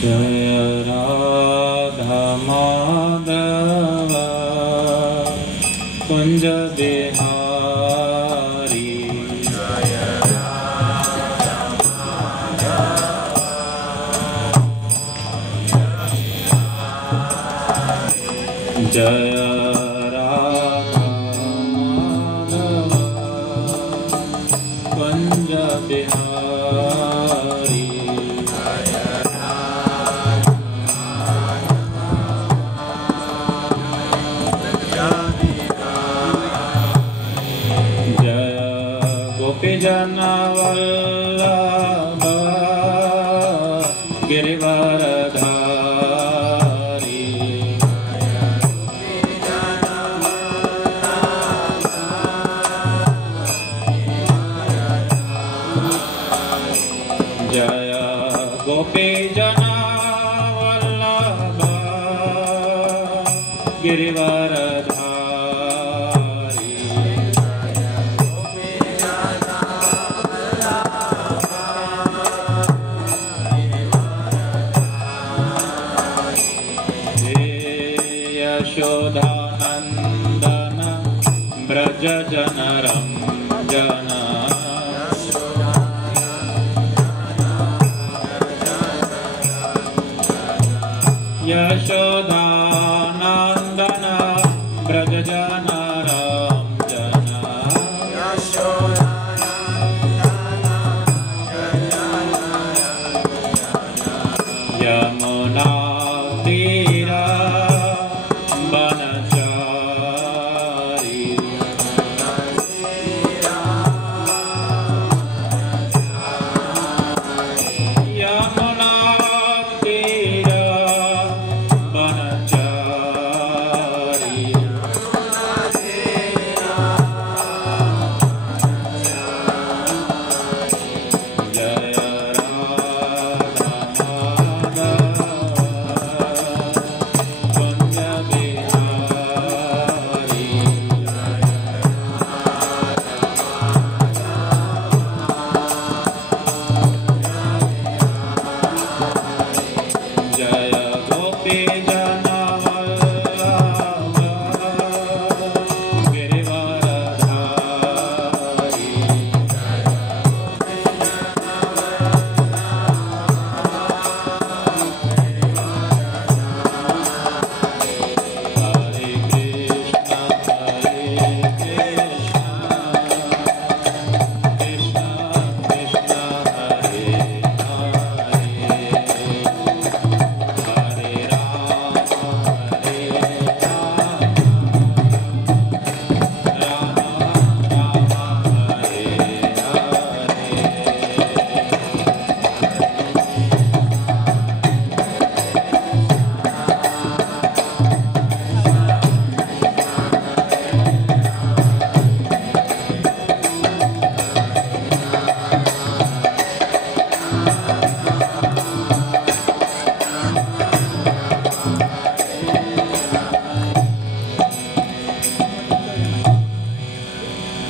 जय राधा माधव कुंज बिहारी। जय राधा माधव जय राधा माधव कुंज बिहारी। गोपीजन वल्लभ गिरिवरधारी। जय गोपीजन वल्लभ गिरिवरधारी। यशोदानंदन ब्रज जन रंजन। यशोदानंदन ब्रज जन रंजन। यमुना तीरा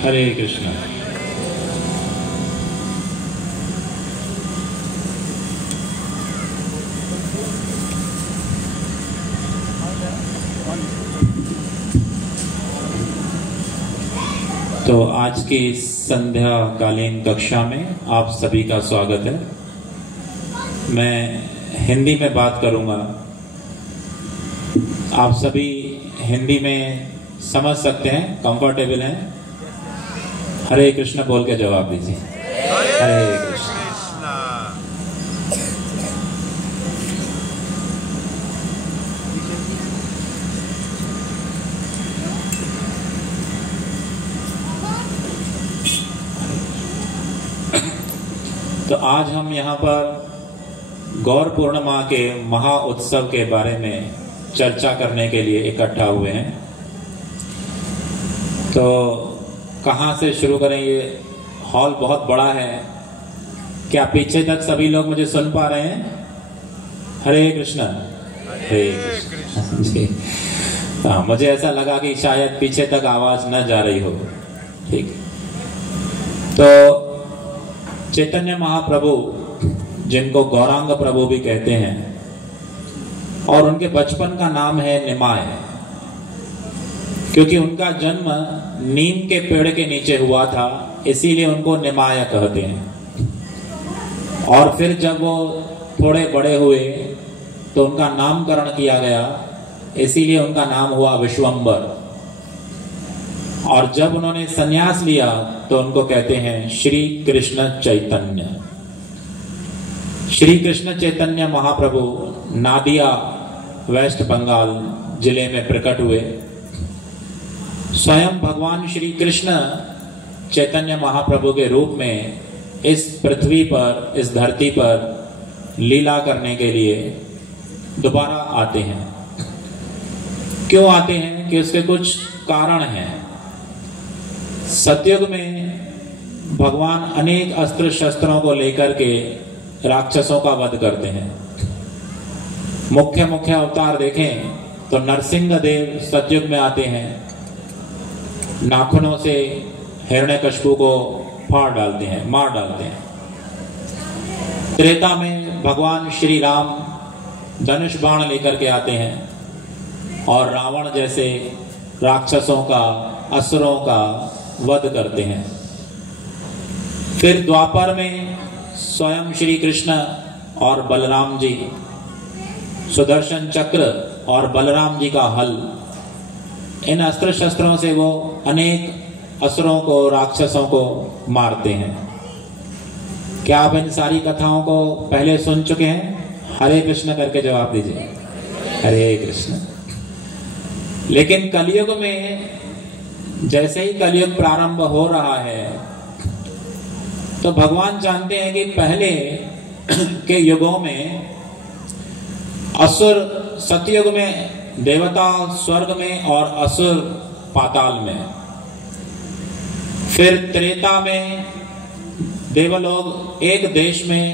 हरे कृष्ण। तो आज की संध्या कालीन कक्षा में आप सभी का स्वागत है। मैं हिंदी में बात करूंगा। आप सभी हिंदी में समझ सकते हैं, कंफर्टेबल हैं? हरे कृष्ण बोल के जवाब दीजिए। हरे कृष्ण। तो आज हम यहाँ पर गौर पूर्णिमा के महा उत्सव के बारे में चर्चा करने के लिए इकट्ठा हुए हैं। तो कहाँ से शुरू करें? ये हॉल बहुत बड़ा है। क्या पीछे तक सभी लोग मुझे सुन पा रहे हैं? हरे कृष्ण। हरे कृष्ण जी। हाँ, मुझे ऐसा लगा कि शायद पीछे तक आवाज न जा रही हो। ठीक। तो चैतन्य महाप्रभु जिनको गौरांग प्रभु भी कहते हैं, और उनके बचपन का नाम है निमाय, क्योंकि उनका जन्म नीम के पेड़ के नीचे हुआ था, इसीलिए उनको निमाय कहते हैं। और फिर जब वो थोड़े बड़े हुए तो उनका नामकरण किया गया, इसीलिए उनका नाम हुआ विश्वंबर। और जब उन्होंने संन्यास लिया तो उनको कहते हैं श्री कृष्ण चैतन्य। श्री कृष्ण चैतन्य महाप्रभु नादिया वेस्ट बंगाल जिले में प्रकट हुए। स्वयं भगवान श्री कृष्ण चैतन्य महाप्रभु के रूप में इस पृथ्वी पर, इस धरती पर लीला करने के लिए दोबारा आते हैं। क्यों आते हैं कि उसके कुछ कारण हैं। सतयुग में भगवान अनेक अस्त्र शस्त्रों को लेकर के राक्षसों का वध करते हैं। मुख्य मुख्य अवतार देखें तो नरसिंह देव सतयुग में आते हैं, नाखूनों से हिरण्यकशिपु को फाड़ डालते हैं, मार डालते हैं। त्रेता में भगवान श्री राम धनुष बाण लेकर के आते हैं और रावण जैसे राक्षसों का, असुरों का वध करते हैं। फिर द्वापर में स्वयं श्री कृष्ण और बलराम जी, सुदर्शन चक्र और बलराम जी का हल, इन अस्त्र शस्त्रों से वो अनेक असुरों को, राक्षसों को मारते हैं। क्या आप इन सारी कथाओं को पहले सुन चुके हैं? हरे कृष्ण करके जवाब दीजिए। हरे कृष्ण। लेकिन कलयुग में जैसे ही कलयुग प्रारंभ हो रहा है तो भगवान जानते हैं कि पहले के युगों में असुर, सतयुग में देवता स्वर्ग में और असुर पाताल में, फिर त्रेता में देवलोग एक देश में,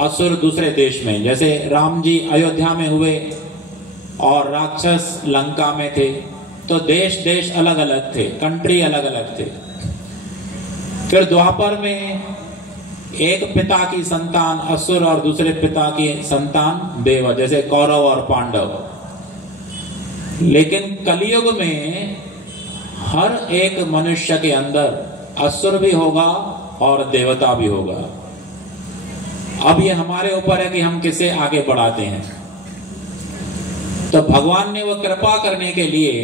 असुर दूसरे देश में, जैसे राम जी अयोध्या में हुए और राक्षस लंका में थे, तो देश देश अलग अलग थे, कंट्री अलग अलग थे। फिर द्वापर में एक पिता की संतान असुर और दूसरे पिता की संतान देव, जैसे कौरव और पांडव। लेकिन कलयुग में हर एक मनुष्य के अंदर असुर भी होगा और देवता भी होगा। अब ये हमारे ऊपर है कि हम किसे आगे बढ़ाते हैं। तो भगवान ने वो कृपा करने के लिए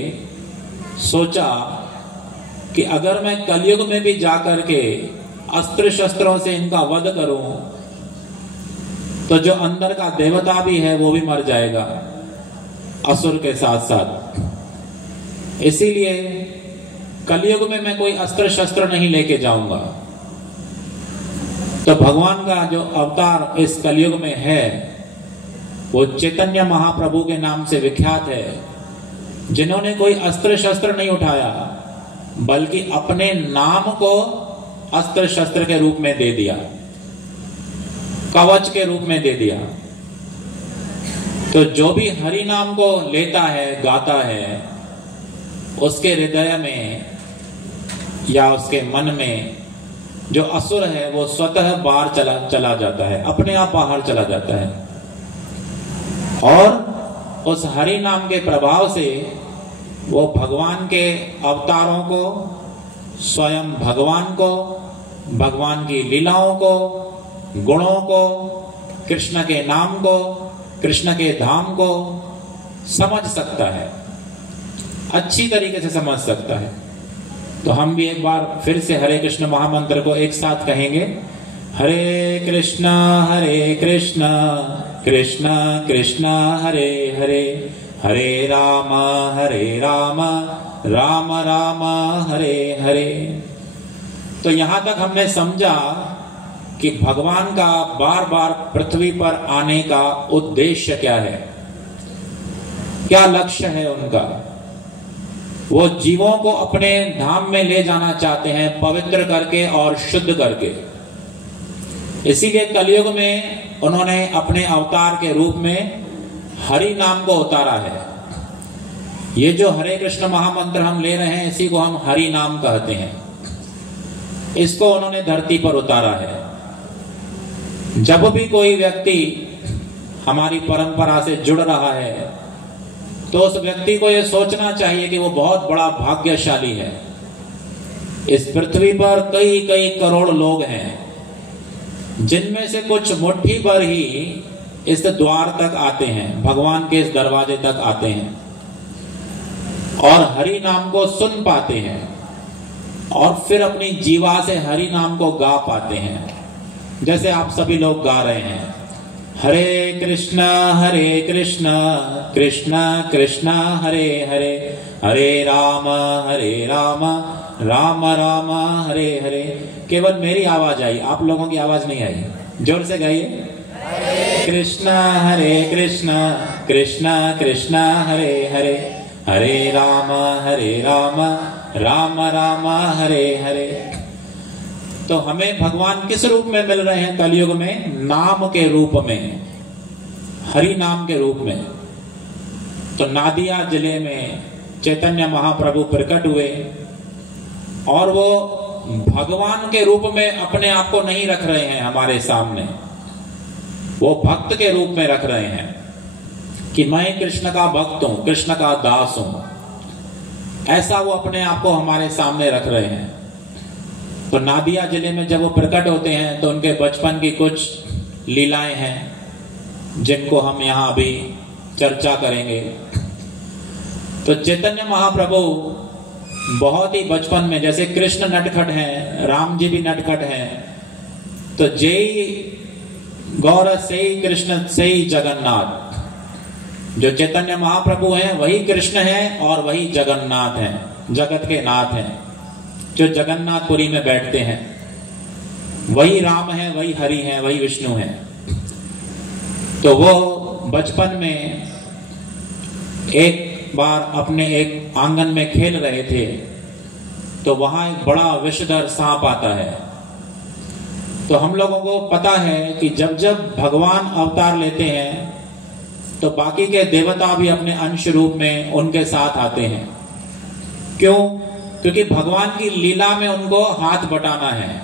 सोचा कि अगर मैं कलयुग में भी जाकर के अस्त्र शस्त्रों से इनका वध करूं तो जो अंदर का देवता भी है वो भी मर जाएगा असुर के साथ साथ। इसीलिए कलयुग में मैं कोई अस्त्र शस्त्र नहीं लेके जाऊंगा। तो भगवान का जो अवतार इस कलयुग में है वो चैतन्य महाप्रभु के नाम से विख्यात है, जिन्होंने कोई अस्त्र शस्त्र नहीं उठाया बल्कि अपने नाम को अस्त्र शस्त्र के रूप में दे दिया, कवच के रूप में दे दिया। तो जो भी हरि नाम को लेता है, गाता है, उसके हृदय में या उसके मन में जो असुर है वो स्वतः बाहर चला जाता है, अपने आप बाहर चला जाता है। और उस हरि नाम के प्रभाव से वो भगवान के अवतारों को, स्वयं भगवान को, भगवान की लीलाओं को, गुणों को, कृष्ण के नाम को, कृष्ण के धाम को समझ सकता है, अच्छी तरीके से समझ सकता है। तो हम भी एक बार फिर से हरे कृष्ण महामंत्र को एक साथ कहेंगे। हरे कृष्ण कृष्ण कृष्ण हरे हरे, हरे राम राम राम हरे हरे। तो यहां तक हमने समझा कि भगवान का बार बार पृथ्वी पर आने का उद्देश्य क्या है, क्या लक्ष्य है उनका। वो जीवों को अपने धाम में ले जाना चाहते हैं, पवित्र करके और शुद्ध करके। इसीलिए कलयुग में उन्होंने अपने अवतार के रूप में हरि नाम को उतारा है। ये जो हरे कृष्ण महामंत्र हम ले रहे हैं, इसी को हम हरि नाम कहते हैं। इसको उन्होंने धरती पर उतारा है। जब भी कोई व्यक्ति हमारी परंपरा से जुड़ रहा है तो उस व्यक्ति को यह सोचना चाहिए कि वो बहुत बड़ा भाग्यशाली है। इस पृथ्वी पर कई कई करोड़ लोग हैं, जिनमें से कुछ मुट्ठी भर ही इस द्वार तक आते हैं, भगवान के इस दरवाजे तक आते हैं और हरि नाम को सुन पाते हैं और फिर अपनी जीवा से हरि नाम को गा पाते हैं। जैसे आप सभी लोग गा रहे हैं, हरे कृष्णा कृष्ण कृष्ण हरे हरे, हरे राम राम राम हरे हरे। केवल मेरी आवाज आई, आप लोगों की आवाज नहीं आई। जोर से गाइए, हरे कृष्ण कृष्ण कृष्ण हरे हरे, हरे राम राम राम हरे हरे। तो हमें भगवान किस रूप में मिल रहे हैं कलयुग में? नाम के रूप में, हरि नाम के रूप में। तो नादिया जिले में चैतन्य महाप्रभु प्रकट हुए और वो भगवान के रूप में अपने आप को नहीं रख रहे हैं हमारे सामने, वो भक्त के रूप में रख रहे हैं कि मैं कृष्ण का भक्त हूं, कृष्ण का दास हूं। ऐसा वो अपने आप को हमारे सामने रख रहे हैं। तो नादिया जिले में जब वो प्रकट होते हैं तो उनके बचपन की कुछ लीलाएं हैं जिनको हम यहाँ अभी चर्चा करेंगे। तो चैतन्य महाप्रभु बहुत ही बचपन में, जैसे कृष्ण नटखट हैं, राम जी भी नटखट हैं, तो जय गौर से ही कृष्ण से ही जगन्नाथ। जो चैतन्य महाप्रभु हैं वही कृष्ण हैं और वही जगन्नाथ हैं, जगत के नाथ हैं, जो जगन्नाथपुरी में बैठते हैं। वही राम है, वही हरि है, वही विष्णु है। तो वो बचपन में एक बार अपने एक आंगन में खेल रहे थे तो वहां एक बड़ा विषधर सांप आता है। तो हम लोगों को पता है कि जब जब भगवान अवतार लेते हैं तो बाकी के देवता भी अपने अंश रूप में उनके साथ आते हैं। क्यों? क्योंकि भगवान की लीला में उनको हाथ बटाना है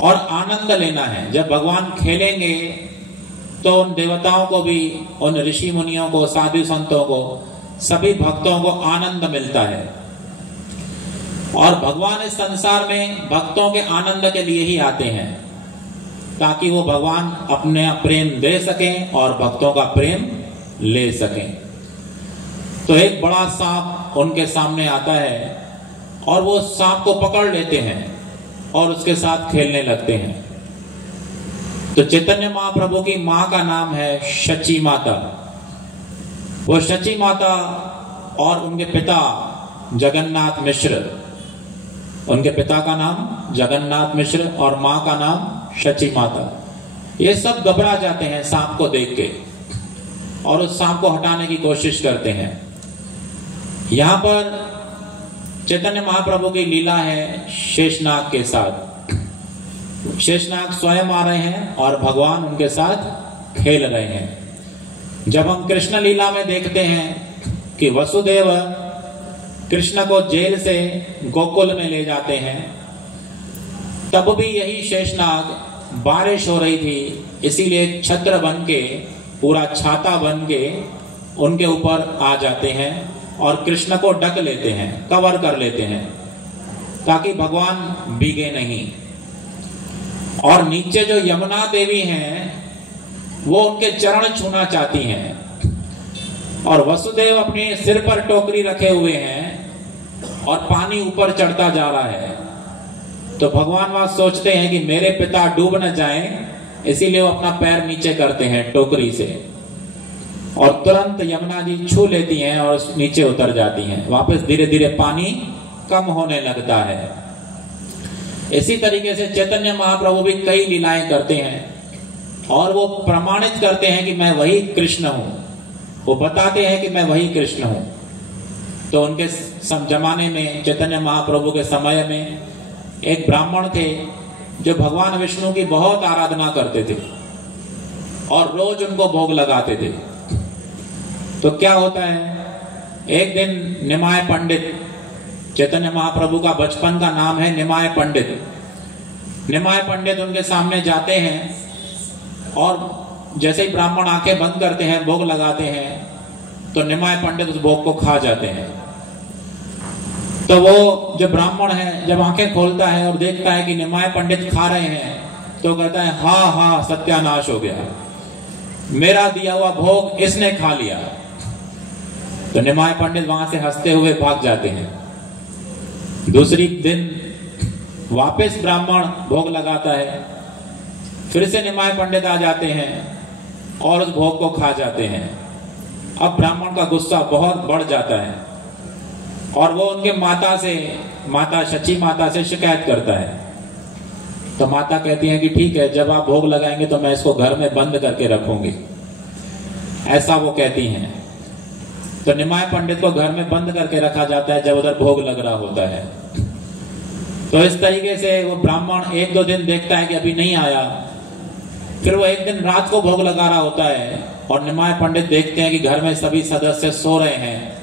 और आनंद लेना है। जब भगवान खेलेंगे तो उन देवताओं को भी, उन ऋषि मुनियों को, साधु संतों को, सभी भक्तों को आनंद मिलता है। और भगवान इस संसार में भक्तों के आनंद के लिए ही आते हैं, ताकि वो भगवान अपने प्रेम दे सकें और भक्तों का प्रेम ले सकें। तो एक बड़ा सांप उनके सामने आता है और वो सांप को पकड़ लेते हैं और उसके साथ खेलने लगते हैं। तो चैतन्य महाप्रभु की मां का नाम है शची माता। वो शची माता और उनके पिता जगन्नाथ मिश्र, उनके पिता का नाम जगन्नाथ मिश्र और मां का नाम शची माता, ये सब घबरा जाते हैं सांप को देख के और उस सांप को हटाने की कोशिश करते हैं। यहां पर चैतन्य महाप्रभु की लीला है शेषनाग के साथ। शेषनाग स्वयं आ रहे हैं और भगवान उनके साथ खेल रहे हैं। जब हम कृष्ण लीला में देखते हैं कि वसुदेव कृष्ण को जेल से गोकुल में ले जाते हैं, तब भी यही शेषनाग, बारिश हो रही थी इसीलिए एक छत्र बन के, पूरा छाता बन के उनके ऊपर आ जाते हैं और कृष्ण को ढक लेते हैं, कवर कर लेते हैं, ताकि भगवान भीगे नहीं। और नीचे जो यमुना देवी हैं वो उनके चरण छूना चाहती हैं और वसुदेव अपने सिर पर टोकरी रखे हुए हैं और पानी ऊपर चढ़ता जा रहा है। तो भगवान वहां सोचते हैं कि मेरे पिता डूब न जाएं, इसीलिए वो अपना पैर नीचे करते हैं टोकरी से और तुरंत यमुना जी छू लेती हैं और नीचे उतर जाती हैं। वापस धीरे धीरे पानी कम होने लगता है। इसी तरीके से चैतन्य महाप्रभु भी कई लीलाएं करते हैं और वो प्रमाणित करते हैं कि मैं वही कृष्ण हूं। वो बताते हैं कि मैं वही कृष्ण हूं। तो उनके जमाने में, चैतन्य महाप्रभु के समय में, एक ब्राह्मण थे जो भगवान विष्णु की बहुत आराधना करते थे और रोज उनको भोग लगाते थे। तो क्या होता है, एक दिन निमाय पंडित, चैतन्य महाप्रभु का बचपन का नाम है निमाय पंडित। निमाय पंडित उनके सामने जाते हैं और जैसे ही ब्राह्मण आंखें बंद करते हैं, भोग लगाते हैं, तो निमाय पंडित उस भोग को खा जाते हैं। तो वो जो ब्राह्मण है जब आंखें खोलता है और देखता है कि निमाय पंडित खा रहे हैं, तो कहता है हाँ हाँ सत्यानाश हो गया, मेरा दिया हुआ भोग इसने खा लिया। तो निमाय पंडित वहां से हंसते हुए भाग जाते हैं। दूसरी दिन वापस ब्राह्मण भोग लगाता है, फिर से निमाय पंडित आ जाते हैं और उस भोग को खा जाते हैं। अब ब्राह्मण का गुस्सा बहुत बढ़ जाता है और वो उनके माता शची माता से शिकायत करता है। तो माता कहती है कि ठीक है, जब आप भोग लगाएंगे तो मैं इसको घर में बंद करके रखूंगी, ऐसा वो कहती हैं। तो निमाय पंडित को घर में बंद करके रखा जाता है जब उधर भोग लग रहा होता है। तो इस तरीके से वो ब्राह्मण एक दो दिन देखता है कि अभी नहीं आया, फिर वो एक दिन रात को भोग लगा रहा होता है और निमाय पंडित देखते हैं कि घर में सभी सदस्य सो रहे हैं।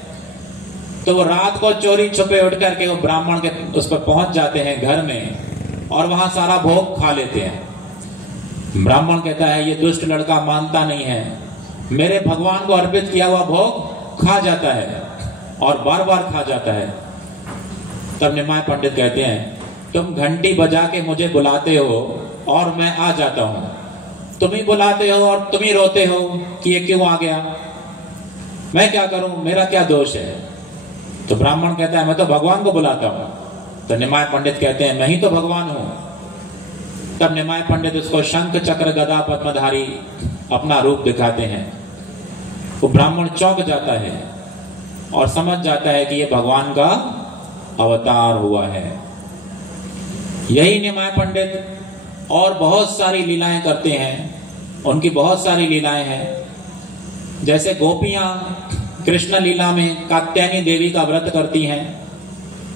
तो वो रात को चोरी छुपे उठ करके वो ब्राह्मण के उस पर पहुंच जाते हैं घर में और वहां सारा भोग खा लेते हैं। ब्राह्मण कहता है ये दुष्ट लड़का मानता नहीं है, मेरे भगवान को अर्पित किया हुआ भोग खा जाता है और बार बार खा जाता है। तब निमाय पंडित कहते हैं तुम घंटी बजा के मुझे बुलाते हो और मैं आ जाता हूं, तुम ही बुलाते हो और तुम ही रोते हो कि ये क्यों आ गया, मैं क्या करूं, मेरा क्या दोष है। तो ब्राह्मण कहता है मैं तो भगवान को बुलाता हूं। तो निमाय पंडित कहते हैं मैं ही तो भगवान हूं। तब निमाय पंडित उसको शंख चक्र गदा पद्मधारी अपना रूप दिखाते हैं। वो ब्राह्मण चौंक जाता है और समझ जाता है कि ये भगवान का अवतार हुआ है। यही निमाय पंडित और बहुत सारी लीलाएं करते हैं, उनकी बहुत सारी लीलाएं हैं। जैसे गोपियां कृष्ण लीला में कात्यायनी देवी का व्रत करती हैं।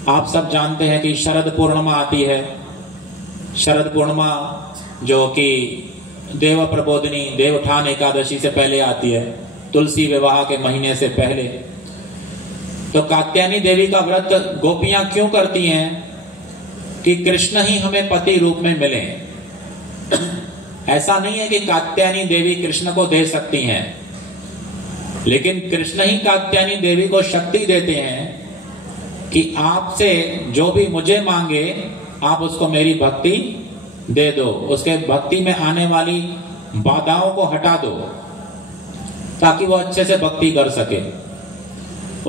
आप सब जानते हैं कि शरद पूर्णिमा आती है। शरद पूर्णिमा जो कि देव प्रबोधिनी देवउठान एकादशी से पहले आती है, तुलसी विवाह के महीने से पहले। तो कात्यायनी देवी का व्रत गोपियां क्यों करती हैं कि कृष्ण ही हमें पति रूप में मिले। ऐसा नहीं है कि कात्यायनी देवी कृष्ण को दे सकती हैं, लेकिन कृष्ण ही कात्यायनी देवी को शक्ति देते हैं कि आपसे जो भी मुझे मांगे आप उसको मेरी भक्ति दे दो, उसके भक्ति में आने वाली बाधाओं को हटा दो ताकि वो अच्छे से भक्ति कर सके,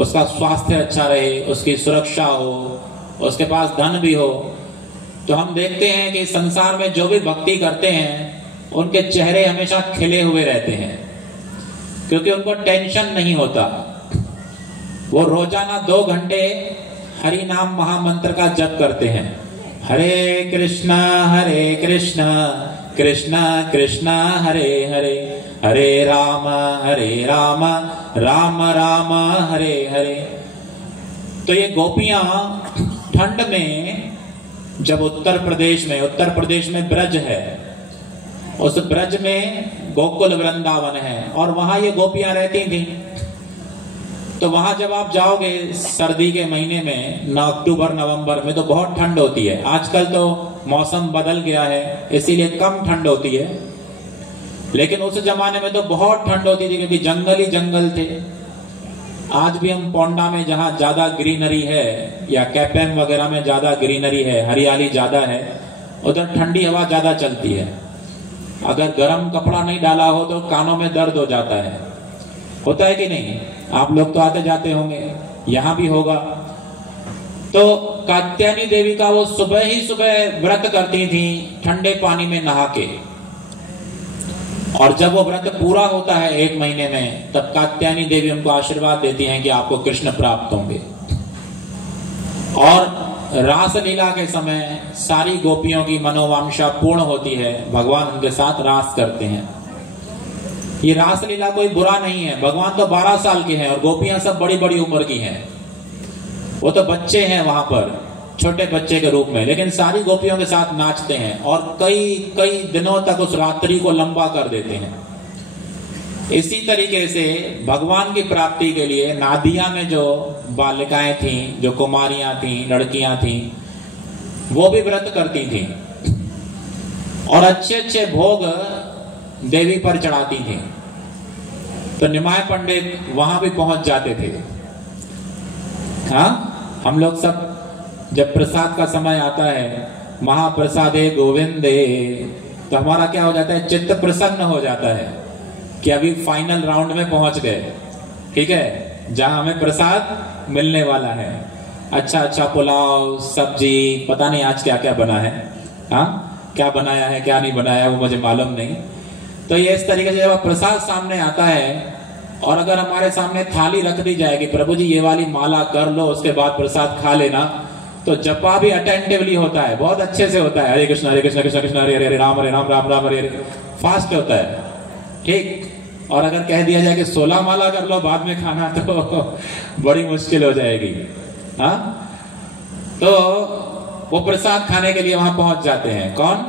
उसका स्वास्थ्य अच्छा रहे, उसकी सुरक्षा हो, उसके पास धन भी हो। तो हम देखते हैं कि संसार में जो भी भक्ति करते हैं उनके चेहरे हमेशा खिले हुए रहते हैं, क्योंकि उनको टेंशन नहीं होता। वो रोजाना 2 घंटे हरि नाम महामंत्र का जप करते हैं। हरे कृष्णा कृष्णा कृष्णा हरे हरे, हरे राम राम राम हरे हरे। तो ये गोपियां ठंड में जब उत्तर प्रदेश में ब्रज है, उस ब्रज में गोकुल वृंदावन है और वहां ये गोपियां रहती थी। तो वहां जब आप जाओगे सर्दी के महीने में, अक्टूबर नवंबर में, तो बहुत ठंड होती है। आजकल तो मौसम बदल गया है, इसीलिए कम ठंड होती है, लेकिन उस जमाने में तो बहुत ठंड होती थी क्योंकि जंगल ही जंगल थे। आज भी हम पोंडा में जहाँ ज्यादा ग्रीनरी है या कैपेम वगैरह में ज्यादा ग्रीनरी है, हरियाली ज्यादा है, उधर ठंडी हवा ज्यादा चलती है। अगर गर्म कपड़ा नहीं डाला हो तो कानों में दर्द हो जाता है, होता है कि नहीं? आप लोग तो आते जाते होंगे, यहाँ भी होगा। तो कात्यायनी देवी का वो सुबह ही सुबह व्रत करती थी ठंडे पानी में नहा के, और जब वो व्रत पूरा होता है 1 महीने में, तब कात्यायनी देवी उनको आशीर्वाद देती हैं कि आपको कृष्ण प्राप्त होंगे। और रासलीला के समय सारी गोपियों की मनोवांछा पूर्ण होती है, भगवान उनके साथ रास करते हैं। ये रासलीला कोई बुरा नहीं है, भगवान तो 12 साल के हैं और गोपियां सब बड़ी बड़ी उम्र की हैं। वो तो बच्चे हैं वहां पर, छोटे बच्चे के रूप में, लेकिन सारी गोपियों के साथ नाचते हैं और कई कई दिनों तक उस रात्रि को लंबा कर देते हैं। इसी तरीके से भगवान की प्राप्ति के लिए नादिया में जो बालिकाएं थीं, जो कुमारियां थीं, लड़कियां थीं, वो भी व्रत करती थीं और अच्छे अच्छे भोग देवी पर चढ़ाती थी। तो निमाय पंडित वहां भी पहुंच जाते थे। हाँ, हम लोग सब जब प्रसाद का समय आता है, महाप्रसादे गोविंदे, तो हमारा क्या हो जाता है, चित्त प्रसन्न हो जाता है कि अभी फाइनल राउंड में पहुंच गए। ठीक है, जहां हमें प्रसाद मिलने वाला है। अच्छा अच्छा पुलाव, सब्जी, पता नहीं आज क्या क्या बना है। हाँ, क्या बनाया है क्या नहीं बनाया वो मुझे मालूम नहीं। तो ये इस तरीके से जब प्रसाद सामने आता है और अगर हमारे सामने थाली रख दी जाएगी, प्रभु जी ये वाली माला कर लो, उसके बाद प्रसाद खा लेना, तो जपा भी अटेंटिवली होता है, बहुत अच्छे से होता है। हरे कृष्ण कृष्ण कृष्ण हरे हरे, राम हरे राम राम राम हरे हरे, फास्ट होता है। ठीक, और अगर कह दिया जाए कि 16 माला कर लो बाद में खाना, तो बड़ी मुश्किल हो जाएगी। हाँ, तो वो प्रसाद खाने के लिए वहां पहुंच जाते हैं। कौन?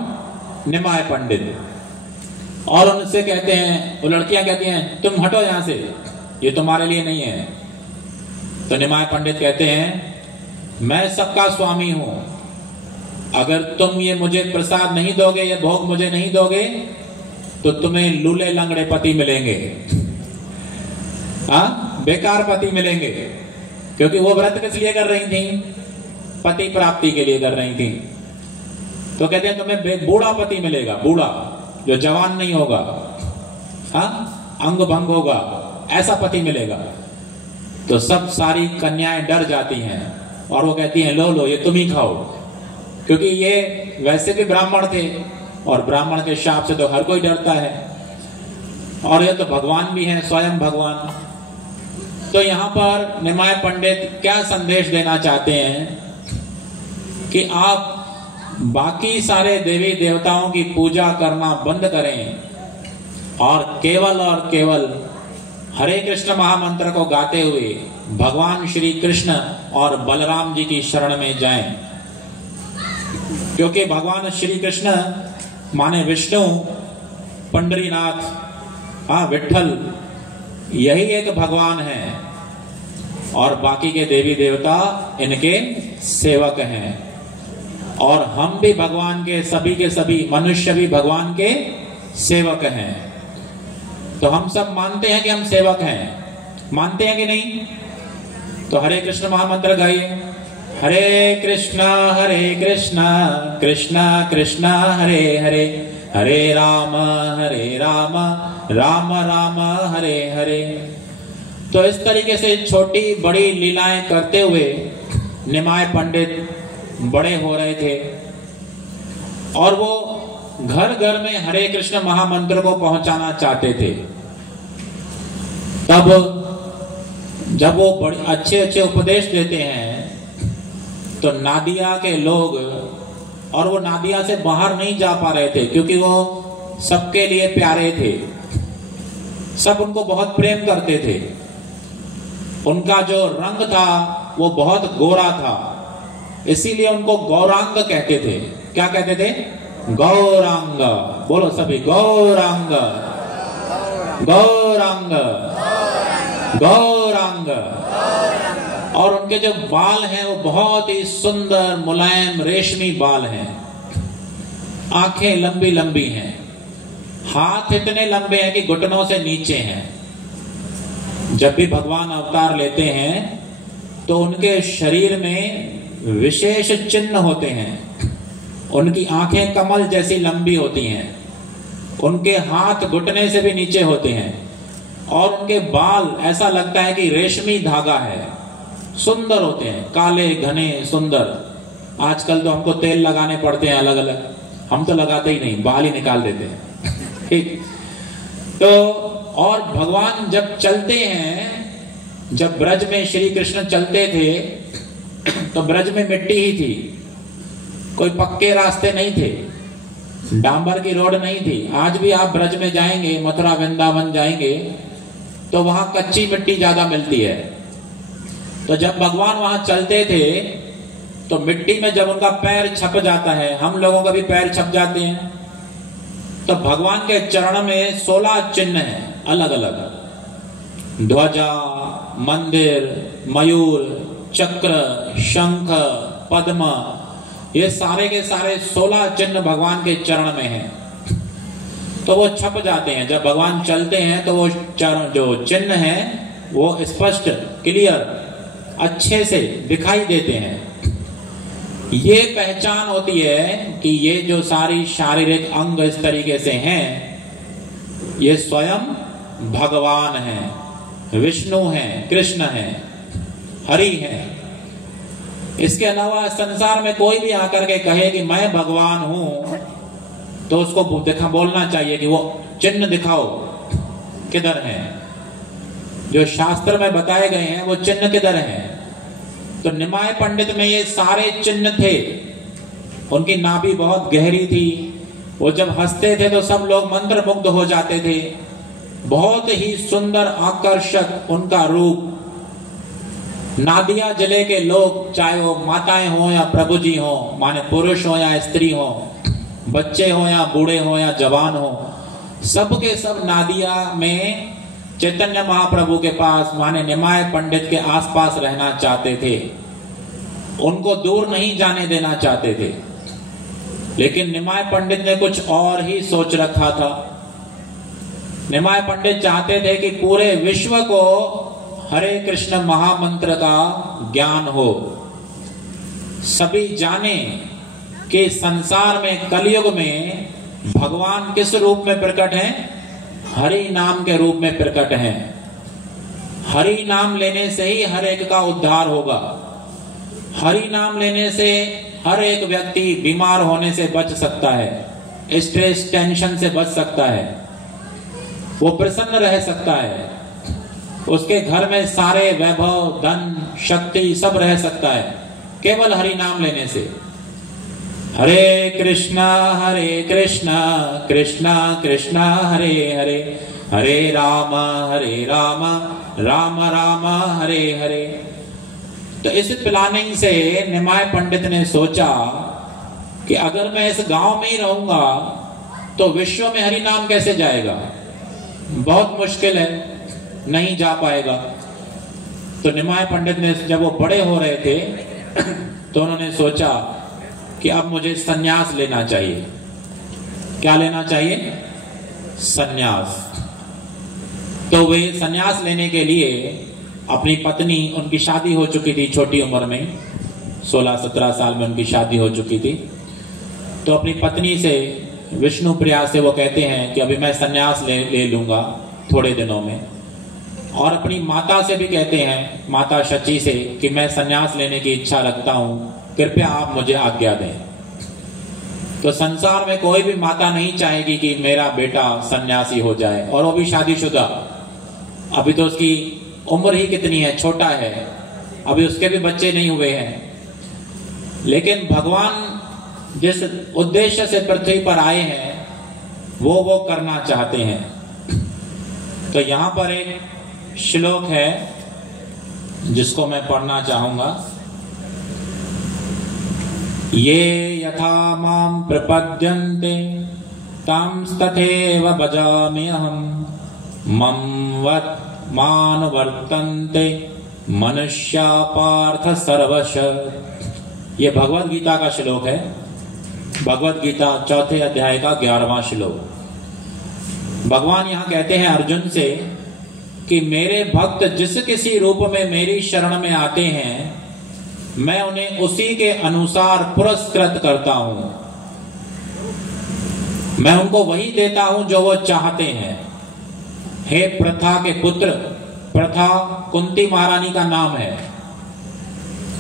निमाय पंडित। और उनसे कहते हैं, वो लड़कियां कहती हैं तुम हटो यहां से, ये तुम्हारे लिए नहीं है। तो निमाय पंडित कहते हैं मैं सबका स्वामी हूं, अगर तुम ये मुझे प्रसाद नहीं दोगे, ये भोग मुझे नहीं दोगे, तो तुम्हें लूले लंगड़े पति मिलेंगे। हाँ, बेकार पति मिलेंगे। क्योंकि वो व्रत किस लिए कर रही थी? पति प्राप्ति के लिए कर रही थी। तो कहते हैं तुम्हें बूढ़ा पति मिलेगा, बूढ़ा, जो जवान नहीं होगा, हाँ, अंग भंग होगा, ऐसा पति मिलेगा। तो सब सारी कन्याएं डर जाती हैं और वो कहती हैं लो लो ये तुम ही खाओ, क्योंकि ये वैसे भी ब्राह्मण थे और ब्राह्मण के शाप से तो हर कोई डरता है, और ये तो भगवान भी हैं, स्वयं भगवान। तो यहाँ पर निमाय पंडित क्या संदेश देना चाहते हैं कि आप बाकी सारे देवी देवताओं की पूजा करना बंद करें और केवल हरे कृष्ण महामंत्र को गाते हुए भगवान श्री कृष्ण और बलराम जी की शरण में जाएं। क्योंकि भगवान श्री कृष्ण माने विष्णु, पंडरीनाथ, हाँ विठल, यही एक भगवान है और बाकी के देवी देवता इनके सेवक हैं। और हम भी भगवान के सभी मनुष्य भी भगवान के सेवक हैं। तो हम सब मानते हैं कि हम सेवक हैं, मानते हैं कि नहीं? तो हरे कृष्ण महामंत्र गाइए, हरे कृष्णा कृष्णा कृष्णा हरे हरे, हरे राम राम राम हरे हरे। तो इस तरीके से छोटी बड़ी लीलाएं करते हुए निमाय पंडित बड़े हो रहे थे और वो घर घर में हरे कृष्ण महामंत्र को पहुंचाना चाहते थे। तब जब वो बड़े अच्छे उपदेश देते हैं तो नादिया के लोग, और वो नादिया से बाहर नहीं जा पा रहे थे क्योंकि वो सबके लिए प्यारे थे, सब उनको बहुत प्रेम करते थे। उनका जो रंग था वो बहुत गोरा था, इसीलिए उनको गौरांग कहते थे। क्या कहते थे? गौरांग। बोलो सभी, गौरांग गौरांग गौरांग। और उनके जो बाल हैं वो बहुत ही सुंदर मुलायम रेशमी बाल हैं, आंखें लंबी लंबी हैं, हाथ इतने लंबे हैं कि घुटनों से नीचे हैं। जब भी भगवान अवतार लेते हैं तो उनके शरीर में विशेष चिन्ह होते हैं। उनकी आंखें कमल जैसी लंबी होती हैं, उनके हाथ घुटने से भी नीचे होते हैं और उनके बाल ऐसा लगता है कि रेशमी धागा है, सुंदर होते हैं, काले घने सुंदर। आजकल तो हमको तेल लगाने पड़ते हैं अलग अलग, हम तो लगाते ही नहीं, बाल ही निकाल देते हैं। ठीक, तो और भगवान जब चलते हैं, जब ब्रज में श्री कृष्ण चलते थे तो ब्रज में मिट्टी ही थी, कोई पक्के रास्ते नहीं थे, डांबर की रोड नहीं थी। आज भी आप ब्रज में जाएंगे, मथुरा वृंदावन जाएंगे तो वहां कच्ची मिट्टी ज्यादा मिलती है। तो जब भगवान वहां चलते थे तो मिट्टी में जब उनका पैर छप जाता है, हम लोगों का भी पैर छप जाते हैं, तो भगवान के चरण में 16 चिन्ह हैं अलग अलग, ध्वजा, मंदिर, मयूर, चक्र, शंख, पद्म, ये सारे के सारे 16 चिन्ह भगवान के चरण में हैं। तो वो छप जाते हैं। जब भगवान चलते हैं तो वो जो चिन्ह है वो स्पष्ट, क्लियर, अच्छे से दिखाई देते हैं। ये पहचान होती है कि ये जो सारी शारीरिक अंग इस तरीके से हैं, ये स्वयं भगवान हैं, विष्णु हैं, कृष्ण हैं, हरि हैं। इसके अलावा संसार में कोई भी आकर के कहे कि मैं भगवान हूं, तो उसको बोलना चाहिए कि वो चिन्ह दिखाओ किधर हैं, जो शास्त्र में बताए गए हैं वो चिन्ह किधर हैं। तो निमाय पंडित में ये सारे चिन्ह थे। उनकी नाभि बहुत गहरी थी, वो जब हंसते थे तो सब लोग मंत्रमुग्ध हो जाते थे। बहुत ही सुंदर आकर्षक उनका रूप। नादिया जिले के लोग, चाहे वो माताएं हो या प्रभु जी हो, माने पुरुष हो या स्त्री हो, बच्चे हो या बूढ़े हो या जवान हो, सबके सब नादिया में चैतन्य महाप्रभु के पास, माने निमाय पंडित के आसपास रहना चाहते थे। उनको दूर नहीं जाने देना चाहते थे। लेकिन निमाय पंडित ने कुछ और ही सोच रखा था। निमाय पंडित चाहते थे कि पूरे विश्व को हरे कृष्ण महामंत्र का ज्ञान हो, सभी जाने कि संसार में कलयुग में भगवान किस रूप में प्रकट हैं, हरि नाम के रूप में प्रकट हैं। हरि नाम लेने से ही हर एक का उद्धार होगा। हरि नाम लेने से हर एक व्यक्ति बीमार होने से बच सकता है, स्ट्रेस टेंशन से बच सकता है, वो प्रसन्न रह सकता है, उसके घर में सारे वैभव, धन, शक्ति सब रह सकता है केवल हरि नाम लेने से। हरे कृष्णा कृष्णा कृष्णा हरे हरे, हरे राम राम राम हरे हरे। तो इस प्लानिंग से निमाय पंडित ने सोचा कि अगर मैं इस गांव में ही रहूंगा तो विश्व में हरि नाम कैसे जाएगा, बहुत मुश्किल है, नहीं जा पाएगा। तो निमाय पंडित ने, जब वो बड़े हो रहे थे तो उन्होंने सोचा कि अब मुझे सन्यास लेना चाहिए। क्या लेना चाहिए? सन्यास। तो वे सन्यास लेने के लिए अपनी पत्नी, उनकी शादी हो चुकी थी छोटी उम्र में, 16-17 साल में उनकी शादी हो चुकी थी। तो अपनी पत्नी से, विष्णु प्रिया से वो कहते हैं कि अभी मैं सन्यास ले लूंगा थोड़े दिनों में। और अपनी माता से भी कहते हैं, माता शची से, कि मैं सन्यास लेने की इच्छा रखता हूं, कृपया आप मुझे आज्ञा दें। तो संसार में कोई भी माता नहीं चाहेगी कि मेरा बेटा सन्यासी हो जाए, और वो भी शादीशुदा। अभी तो उसकी उम्र ही कितनी है, छोटा है, अभी उसके भी बच्चे नहीं हुए हैं। लेकिन भगवान जिस उद्देश्य से पृथ्वी पर आए हैं वो करना चाहते हैं। तो यहां पर एक श्लोक है जिसको मैं पढ़ना चाहूंगा। ये यथा मां प्रपद्यन्ते तांस्तथैव भजामि अहम्, मम वत् मानुवर्तन्ते मनुष्या पार्थ सर्वश। ये भगवद गीता का श्लोक है। भगवद गीता 4थे अध्याय का 11वां श्लोक। भगवान यहां कहते हैं अर्जुन से कि मेरे भक्त जिस किसी रूप में मेरी शरण में आते हैं, मैं उन्हें उसी के अनुसार पुरस्कृत करता हूं। मैं उनको वही देता हूं जो वो चाहते हैं। हे प्रथा के पुत्र, प्रथा कुंती महारानी का नाम है।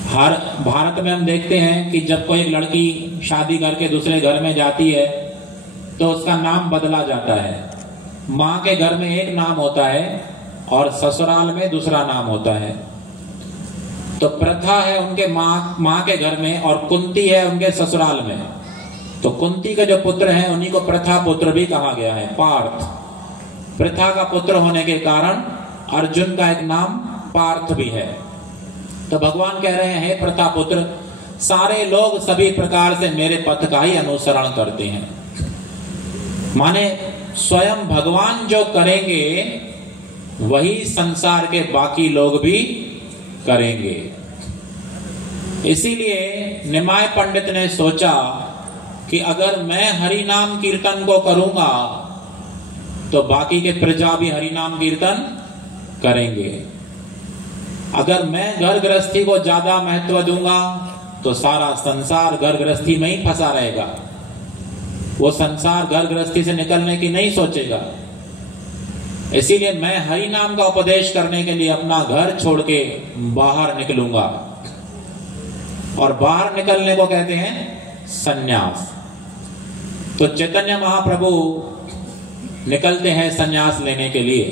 हर भारत में हम देखते हैं कि जब कोई लड़की शादी करके दूसरे घर में जाती है तो उसका नाम बदला जाता है। माँ के घर में एक नाम होता है और ससुराल में दूसरा नाम होता है। तो प्रथा है उनके माँ के घर में और कुंती है उनके ससुराल में। तो कुंती के जो पुत्र हैं उन्हीं को प्रथा पुत्र भी कहा गया है, पार्थ। प्रथा का पुत्र होने के कारण अर्जुन का एक नाम पार्थ भी है। तो भगवान कह रहे हैं, हे प्रथा पुत्र, सारे लोग सभी प्रकार से मेरे पथ का ही अनुसरण करते हैं। माने स्वयं भगवान जो करेंगे वही संसार के बाकी लोग भी करेंगे। इसीलिए निमाय पंडित ने सोचा कि अगर मैं हरि नाम कीर्तन को करूंगा तो बाकी के प्रजा भी हरि नाम कीर्तन करेंगे। अगर मैं घर गृहस्थी को ज्यादा महत्व दूंगा तो सारा संसार घर गृहस्थी में ही फंसा रहेगा, वो संसार घर गृहस्थी से निकलने की नहीं सोचेगा। इसीलिए मैं हरि नाम का उपदेश करने के लिए अपना घर छोड़ के बाहर निकलूंगा, और बाहर निकलने को कहते हैं सन्यास। तो चैतन्य महाप्रभु निकलते हैं सन्यास लेने के लिए।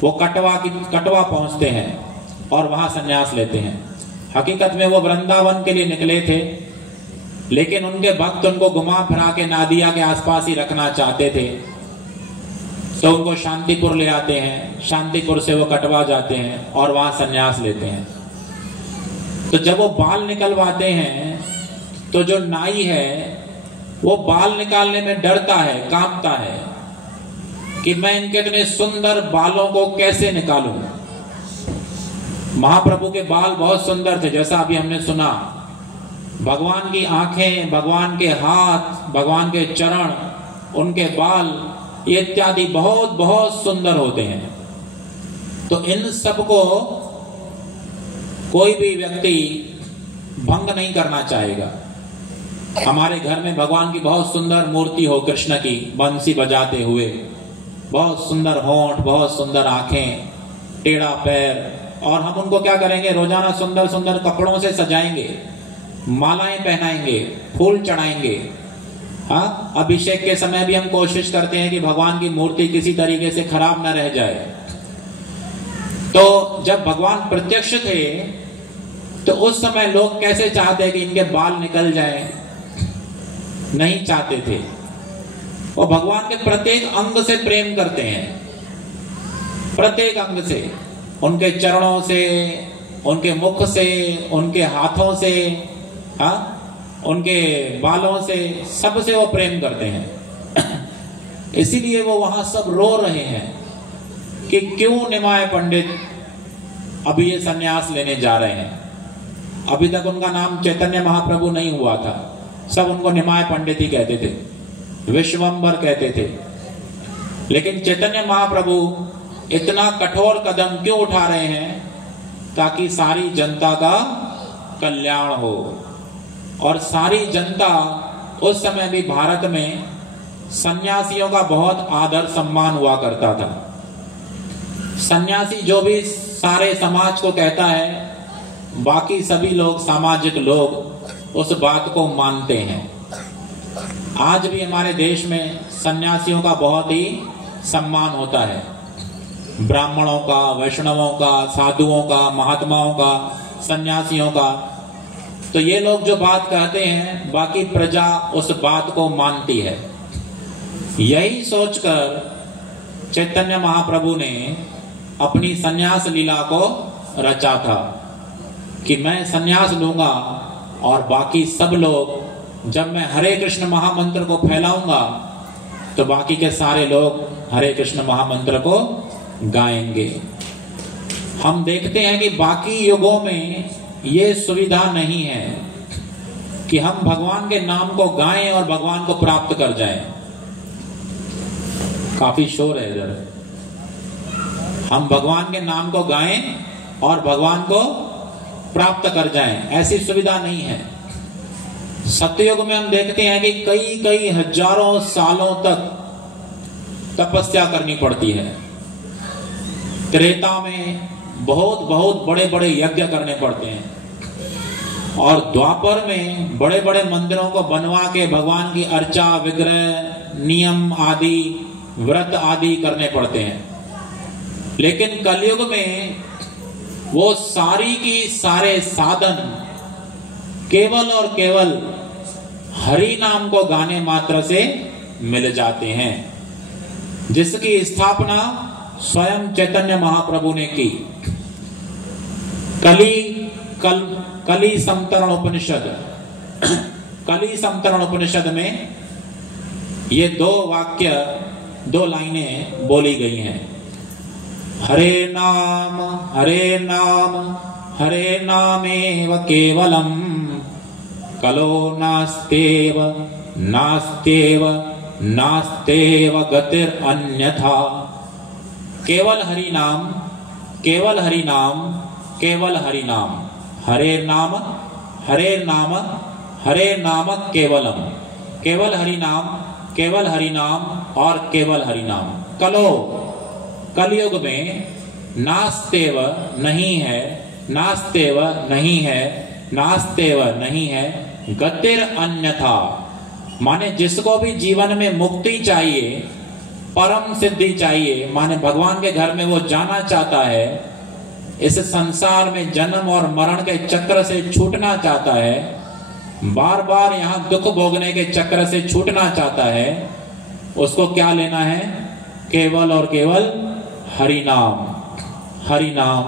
वो कटवा पहुंचते हैं और वहां सन्यास लेते हैं। हकीकत में वो वृंदावन के लिए निकले थे, लेकिन उनके भक्त उनको घुमा फिरा के नादिया के आसपास ही रखना चाहते थे, तो उनको शांतिपुर ले आते हैं। शांतिपुर से वो कटवा जाते हैं और वहां सन्यास लेते हैं। तो जब वो बाल निकलवाते हैं तो जो नाई है वो बाल निकालने में डरता है, कांपता है कि मैं इनके इतने सुंदर बालों को कैसे निकालूं। महाप्रभु के बाल बहुत सुंदर थे, जैसा अभी हमने सुना। भगवान की आंखें, भगवान के हाथ, भगवान के चरण, उनके बाल, ये इत्यादि बहुत बहुत सुंदर होते हैं। तो इन सबको कोई भी व्यक्ति भंग नहीं करना चाहेगा। हमारे घर में भगवान की बहुत सुंदर मूर्ति हो, कृष्ण की बंसी बजाते हुए, बहुत सुंदर होंठ, बहुत सुंदर आंखें, टेढ़ा पैर, और हम उनको क्या करेंगे, रोजाना सुंदर सुंदर कपड़ों से सजाएंगे, मालाएं पहनाएंगे, फूल चढ़ाएंगे। हाँ, अभिषेक के समय भी हम कोशिश करते हैं कि भगवान की मूर्ति किसी तरीके से खराब न रह जाए। तो जब भगवान प्रत्यक्ष थे तो उस समय लोग कैसे चाहते कि इनके बाल निकल जाएं? नहीं चाहते थे। वो भगवान के प्रत्येक अंग से प्रेम करते हैं, प्रत्येक अंग से, उनके चरणों से, उनके मुख से, उनके हाथों से, हाँ, उनके बालों से, सबसे वो प्रेम करते हैं। इसीलिए वो वहां सब रो रहे हैं कि क्यों निमाय पंडित अभी ये सन्यास लेने जा रहे हैं। अभी तक उनका नाम चैतन्य महाप्रभु नहीं हुआ था, सब उनको निमाय पंडित ही कहते थे, विश्वंभर कहते थे। लेकिन चैतन्य महाप्रभु इतना कठोर कदम क्यों उठा रहे हैं? ताकि सारी जनता का कल्याण हो। और सारी जनता, उस समय भी भारत में सन्यासियों का बहुत आदर सम्मान हुआ करता था। सन्यासी जो भी सारे समाज को कहता है, बाकी सभी लोग, सामाजिक लोग उस बात को मानते हैं। आज भी हमारे देश में सन्यासियों का बहुत ही सम्मान होता है, ब्राह्मणों का, वैष्णवों का, साधुओं का, महात्माओं का, सन्यासियों का। तो ये लोग जो बात कहते हैं, बाकी प्रजा उस बात को मानती है। यही सोचकर चैतन्य महाप्रभु ने अपनी सन्यास लीला को रचा था कि मैं सन्यास लूंगा और बाकी सब लोग, जब मैं हरे कृष्ण महामंत्र को फैलाऊंगा तो बाकी के सारे लोग हरे कृष्ण महामंत्र को गाएंगे। हम देखते हैं कि बाकी युगों में ये सुविधा नहीं है कि हम भगवान के नाम को गाएं और भगवान को प्राप्त कर जाएं। काफी शोर है इधर। हम भगवान के नाम को गाएं और भगवान को प्राप्त कर जाएं, ऐसी सुविधा नहीं है। सतयुग में हम देखते हैं कि कई कई हजारों सालों तक तपस्या करनी पड़ती है। त्रेता में बहुत बहुत बड़े बड़े यज्ञ करने पड़ते हैं, और द्वापर में बड़े बड़े मंदिरों को बनवा के भगवान की अर्चा, विग्रह, नियम आदि, व्रत आदि करने पड़ते हैं। लेकिन कलयुग में वो सारी की सारे साधन केवल और केवल हरि नाम को गाने मात्र से मिल जाते हैं, जिसकी स्थापना स्वयं चैतन्य महाप्रभु ने की। कली समतरण उपनिषद, कली समतरण उपनिषद में ये दो वाक्य, दो लाइनें बोली गई हैं। हरे नाम हरे नाम हरे नामेव केवलम, कलो नास्तेव नास्तेव नास्तेव गतिर अन्यथा। केवल हरि नाम, केवल हरि नाम, केवल हरि नाम। हरे नाम, हरे नाम, हरे नाम केवलम। केवल हरि नाम, केवल हरि नाम और केवल हरि नाम। कलयुग में नास्तेव नहीं है, नास्तेव नहीं है, नास्तेव नहीं है, गतिर अन्यथा। माने जिसको भी जीवन में मुक्ति चाहिए, परम सिद्धि चाहिए, माने भगवान के घर में वो जाना चाहता है, इस संसार में जन्म और मरण के चक्र से छूटना चाहता है, बार बार यहाँ दुख भोगने के चक्र से छूटना चाहता है, उसको क्या लेना है? केवल और केवल हरि नाम, हरि नाम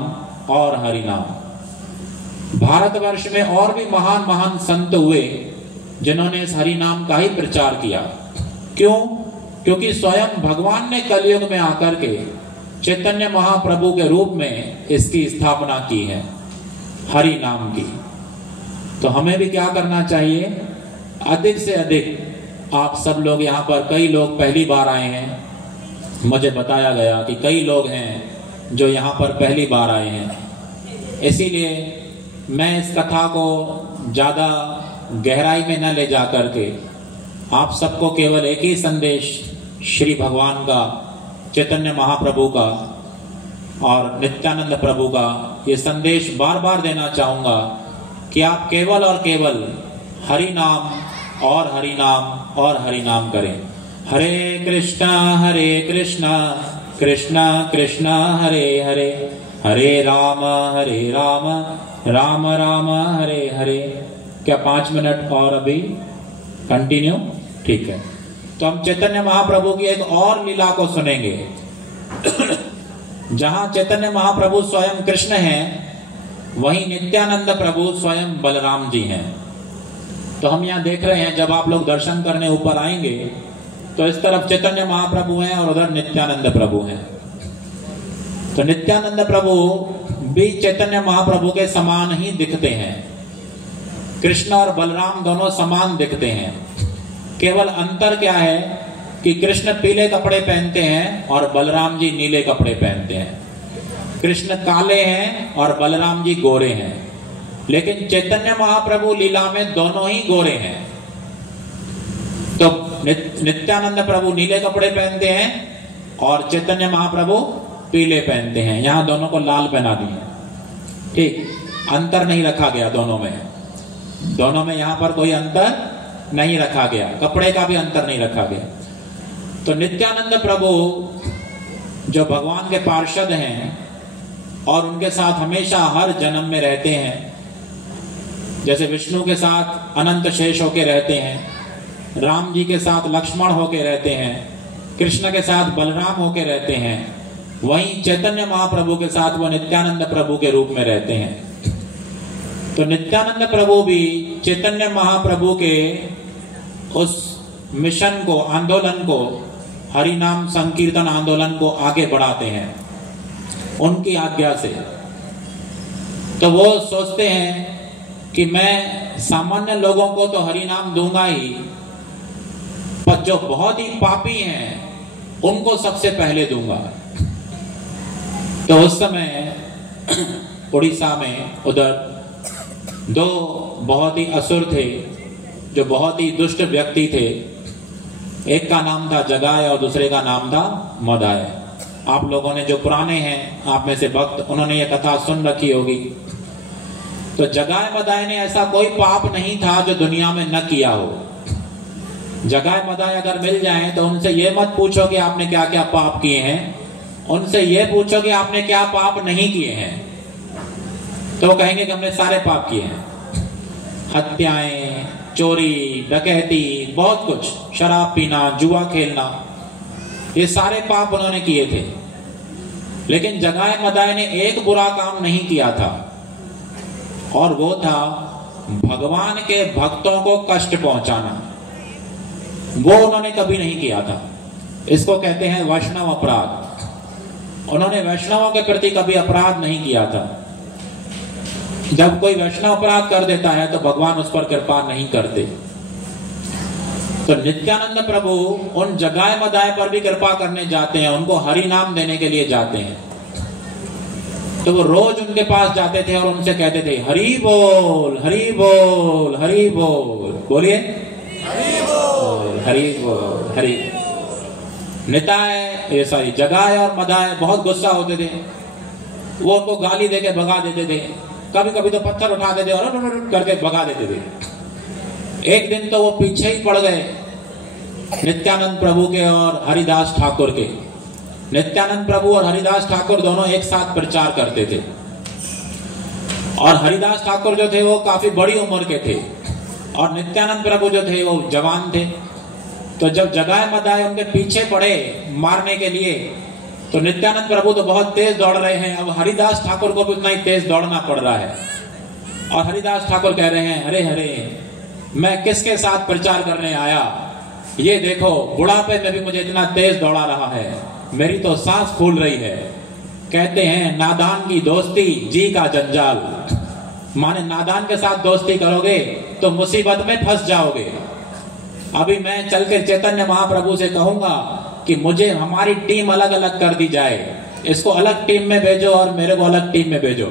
और हरि नाम। भारतवर्ष में और भी महान महान संत हुए जिन्होंने इस हरि नाम का ही प्रचार किया। क्यों? क्योंकि स्वयं भगवान ने कलयुग में आकर के चैतन्य महाप्रभु के रूप में इसकी स्थापना की है, हरि नाम की। तो हमें भी क्या करना चाहिए? अधिक से अधिक, आप सब लोग यहाँ पर कई लोग पहली बार आए हैं, मुझे बताया गया कि कई लोग हैं जो यहाँ पर पहली बार आए हैं, इसीलिए मैं इस कथा को ज़्यादा गहराई में न ले जा करके आप सबको केवल एक ही संदेश श्री भगवान का, चैतन्य महाप्रभु का और नित्यानंद प्रभु का ये संदेश बार बार देना चाहूँगा कि आप केवल और केवल हरि नाम और हरि नाम और हरि नाम करें। हरे कृष्णा कृष्णा कृष्णा हरे हरे, हरे राम राम राम हरे हरे। क्या 5 मिनट और अभी कंटिन्यू? ठीक है, तो हम चैतन्य महाप्रभु की एक और लीला को सुनेंगे जहां चैतन्य महाप्रभु स्वयं कृष्ण हैं, वहीं नित्यानंद प्रभु स्वयं बलराम जी हैं। तो हम यहाँ देख रहे हैं, जब आप लोग दर्शन करने ऊपर आएंगे तो इस तरफ चैतन्य महाप्रभु हैं और उधर नित्यानंद प्रभु हैं। तो नित्यानंद प्रभु भी चैतन्य महाप्रभु के समान ही दिखते हैं। कृष्ण और बलराम दोनों समान दिखते हैं, केवल अंतर क्या है कि कृष्ण पीले कपड़े पहनते हैं और बलराम जी नीले कपड़े पहनते हैं। कृष्ण काले हैं और बलराम जी गोरे हैं, लेकिन चैतन्य महाप्रभु लीला में दोनों ही गोरे हैं। तो नित्यानंद प्रभु नीले कपड़े पहनते हैं और चैतन्य महाप्रभु पीले पहनते हैं। यहाँ दोनों को लाल पहना दिए, ठीक, अंतर नहीं रखा गया दोनों में यहाँ पर कोई अंतर नहीं रखा गया, कपड़े का भी अंतर नहीं रखा गया। तो नित्यानंद प्रभु जो भगवान के पार्षद हैं और उनके साथ हमेशा हर जन्म में रहते हैं, जैसे विष्णु के साथ अनंत शेष होके रहते हैं, राम जी के साथ लक्ष्मण होके रहते हैं, कृष्ण के साथ बलराम होके रहते हैं, वहीं चैतन्य महाप्रभु के साथ वो नित्यानंद प्रभु के रूप में रहते हैं। तो नित्यानंद प्रभु भी चैतन्य महाप्रभु के उस मिशन को, आंदोलन को, हरि नाम संकीर्तन आंदोलन को आगे बढ़ाते हैं उनकी आज्ञा से। तो वो सोचते हैं कि मैं सामान्य लोगों को तो हरि नाम दूंगा ही, पर जो बहुत ही पापी हैं उनको सबसे पहले दूंगा। तो उस समय उड़ीसा में उधर 2 बहुत ही असुर थे जो बहुत ही दुष्ट व्यक्ति थे। एक का नाम था जगाय और दूसरे का नाम था मदाय। आप लोगों ने, जो पुराने हैं आप में से भक्त, उन्होंने ये कथा सुन रखी होगी। तो जगाय मदाय ने ऐसा कोई पाप नहीं था जो दुनिया में न किया हो। जगाय मदाय अगर मिल जाएं तो उनसे ये मत पूछो कि आपने क्या क्या पाप किए हैं, उनसे ये पूछो कि आपने क्या पाप नहीं किए हैं। तो वो कहेंगे कि हमने सारे पाप किए हैं, हत्याएं, चोरी, डकैती, बहुत कुछ, शराब पीना, जुआ खेलना, ये सारे पाप उन्होंने किए थे। लेकिन जगाय मदाय ने एक बुरा काम नहीं किया था, और वो था भगवान के भक्तों को कष्ट पहुंचाना। वो उन्होंने कभी नहीं किया था। इसको कहते हैं वैष्णव अपराध। उन्होंने वैष्णवों के प्रति कभी अपराध नहीं किया था। जब कोई वैष्णव अपराध कर देता है तो भगवान उस पर कृपा नहीं करते। तो नित्यानंद प्रभु उन जगाए मदाए पर भी कृपा करने जाते हैं, उनको हरि नाम देने के लिए जाते हैं। तो वो रोज उनके पास जाते थे और उनसे कहते थे हरि बोल हरि बोल हरि बोल, बोलिए हरि बोल हरि बोल हरि। निताय सॉरी जगाए और मदाए बहुत गुस्सा होते थे, वो उनको गाली देके भगा देते थे, कभी कभी तो पत्थर उठा देते और करके भगा देते थे। एक दिन तो वो पीछे ही पड़ गए नित्यानंद प्रभु के और हरिदास ठाकुर के। नित्यानंद प्रभु और हरिदास ठाकुर दोनों एक साथ प्रचार करते थे और हरिदास ठाकुर जो थे वो काफी बड़ी उम्र के थे और नित्यानंद प्रभु जो थे वो जवान थे। तो जब जगाए मदाए उनके पीछे पड़े मारने के लिए, तो नित्यानंद प्रभु तो बहुत तेज दौड़ रहे हैं, अब हरिदास ठाकुर को भी उतना ही तेज दौड़ना पड़ रहा है। और हरिदास ठाकुर कह रहे हैं हरे हरे, मैं किसके साथ प्रचार करने आया, ये देखो बुढ़ापे में भी मुझे इतना तेज दौड़ा रहा है, मेरी तो सांस फूल रही है। कहते हैं नादान की दोस्ती जी का जंजाल, माने नादान के साथ दोस्ती करोगे तो मुसीबत में फंस जाओगे। अभी मैं चल के चैतन्य महाप्रभु से कहूंगा कि मुझे हमारी टीम अलग अलग कर दी जाए, इसको अलग टीम में भेजो और मेरे को अलग टीम में भेजो।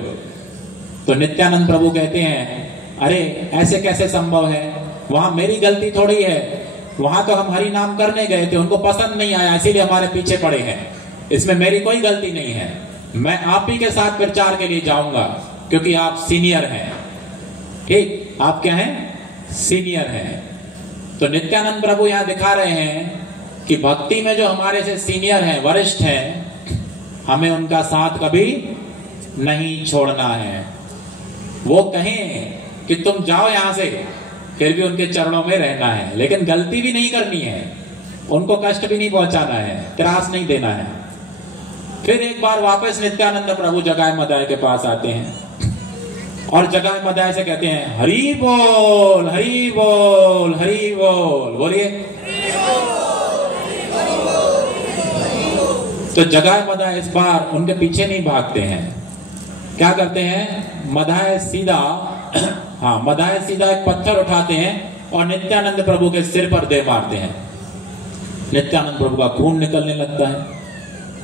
तो नित्यानंद प्रभु कहते हैं अरे ऐसे कैसे संभव है, वहां मेरी गलती थोड़ी है, वहां तो हम हरि नाम करने गए थे, उनको पसंद नहीं आया इसीलिए हमारे पीछे पड़े हैं, इसमें मेरी कोई गलती नहीं है। मैं आप ही के साथ प्रचार के लिए जाऊंगा क्योंकि आप सीनियर हैं। ठीक, आप क्या हैं? सीनियर हैं। तो नित्यानंद प्रभु यहां दिखा रहे हैं कि भक्ति में जो हमारे से सीनियर हैं, वरिष्ठ हैं, हमें उनका साथ कभी नहीं छोड़ना है। वो कहें कि तुम जाओ यहां से, फिर भी उनके चरणों में रहना है, लेकिन गलती भी नहीं करनी है, उनको कष्ट भी नहीं पहुंचाना है, त्रास नहीं देना है। फिर एक बार वापस नित्यानंद प्रभु जगाए मदाए के पास आते हैं और जगाए मदाए से कहते हैं हरि बोल हरि बोल हरि बोल, बोलिए। तो जगाए मदाए इस बार उनके पीछे नहीं भागते हैं, क्या करते हैं, मदाए सीधा हाँ मदाए सीधा एक पत्थर उठाते हैं और नित्यानंद प्रभु के सिर पर दे मारते हैं। नित्यानंद प्रभु का खून निकलने लगता है।